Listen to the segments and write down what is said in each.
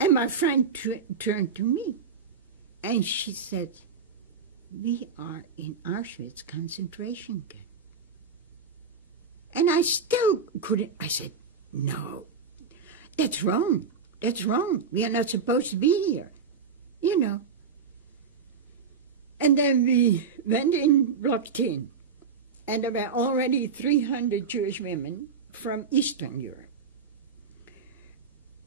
And my friend turned to me, and she said, "We are in Auschwitz concentration camp." And I still couldn't. I said, "No, that's wrong. That's wrong. We are not supposed to be here, you know." And then we went in Block 10, and there were already 300 Jewish women from Eastern Europe.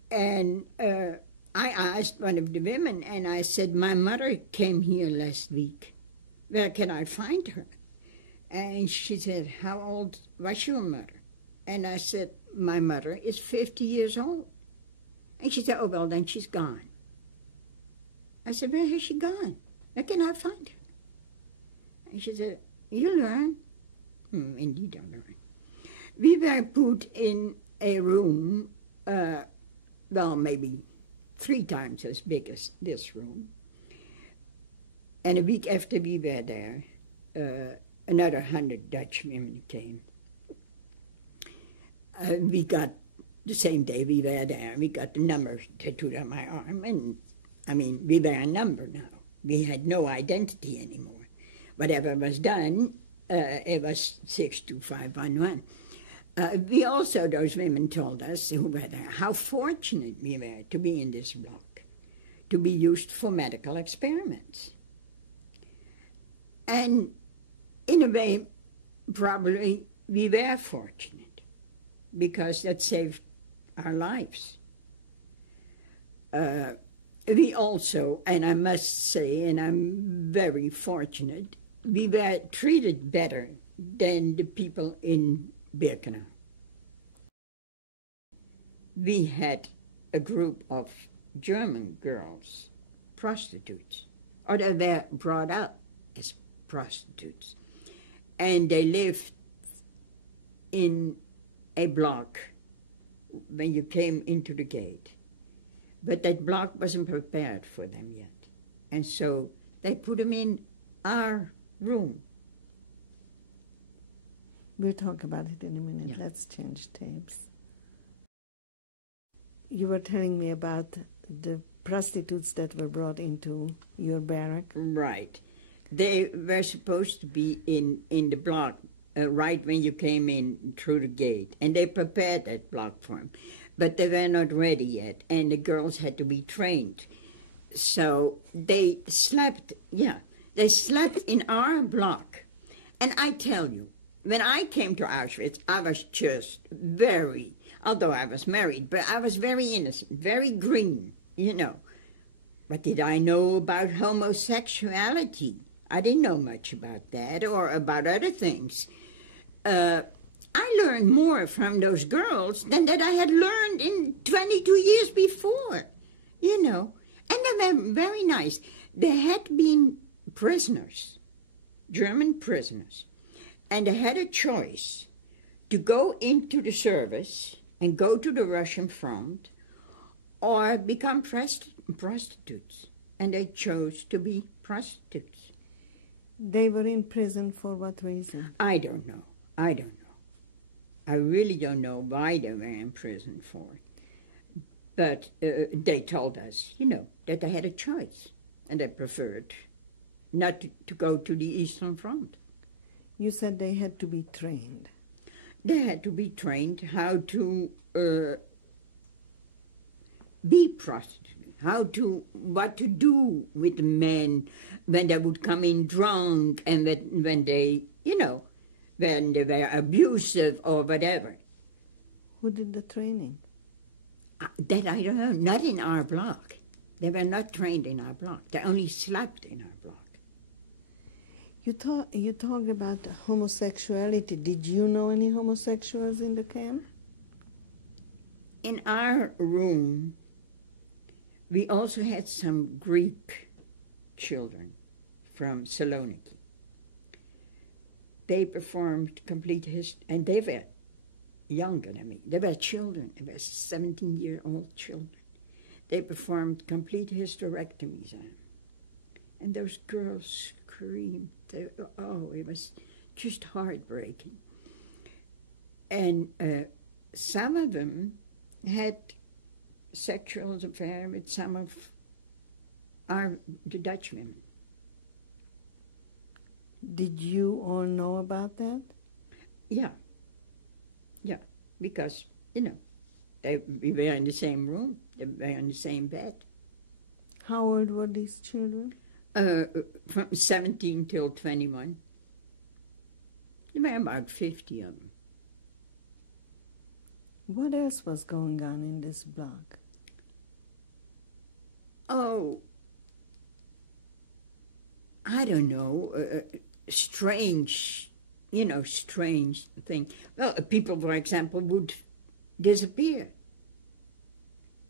And I asked one of the women, and I said, "My mother came here last week. Where can I find her?" And she said, "How old was your mother?" And I said, "My mother is 50 years old." And she said, "Oh, well, then she's gone." I said, "Where has she gone? Where can I find her?" And she said, "You learn." Indeed, I learn. We were put in a room, well, maybe 3 times as big as this room. And a week after we were there, another 100 Dutch women came. We got, the same day we were there, we got the number tattooed on my arm. And, I mean, we were a number now. We had no identity anymore. Whatever was done, it was 62511. We also, those women told us who were there, how fortunate we were to be in this block, to be used for medical experiments. And in a way, probably we were fortunate, because that saved our lives. We also, and I must say, and I'm very fortunate, we were treated better than the people in Birkenau. We had a group of German girls, prostitutes, or they were brought up as prostitutes. And they lived in a block when you came into the gate. But that block wasn't prepared for them yet. And so they put them in our room. We'll talk about it in a minute. Yeah. Let's change tapes. You were telling me about the prostitutes that were brought into your barrack. Right. They were supposed to be in the block right when you came in through the gate. And they prepared that block for them. But they were not ready yet. And the girls had to be trained. So they slept, they slept in our block. And I tell you, when I came to Auschwitz, I was just very, although I was married, but I was very innocent, very green, you know. What did I know about homosexuality? I didn't know much about that or about other things. I learned more from those girls than that I had learned in 22 years before, you know. And they were very nice. They had been prisoners, German prisoners. And they had a choice to go into the service and go to the Russian front or become prostitutes. And they chose to be prostitutes. They were in prison for what reason? I don't know. I really don't know why they were in prison for. But they told us, you know, that they had a choice. And they preferred not to go to the Eastern Front. You said they had to be trained. They had to be trained how to be prostitutes, what to do with the men when they would come in drunk and when they, you know, when they were abusive or whatever. Who did the training? That I don't know. Not in our block. They were not trained in our block. They only slept in our block. You talk about homosexuality. Did you know any homosexuals in the camp? In our room, we also had some Greek children from Saloniki. They performed complete history, and they were younger than me. They were children. They were 17-year-old children. They performed complete hysterectomies on them. And those girls screamed. It was just heartbreaking. And some of them had sexual affair with some of the Dutch women. Did you all know about that? Yeah, because, we were in the same room, they were in the same bed. How old were these children? From 17 till 21. There were about 50 of them. What else was going on in this block? Oh, I don't know, strange thing. Well, people, for example, would disappear,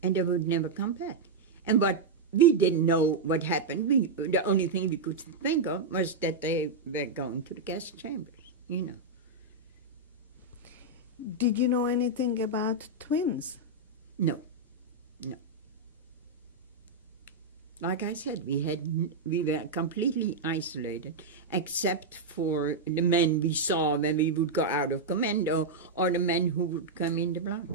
and they would never come back. And what we didn't know what happened. The only thing we could think of was that they were going to the gas chambers, Did you know anything about twins? No. Like I said, we were completely isolated, except for the men we saw when we would go out of commando, or the men who would come in the block.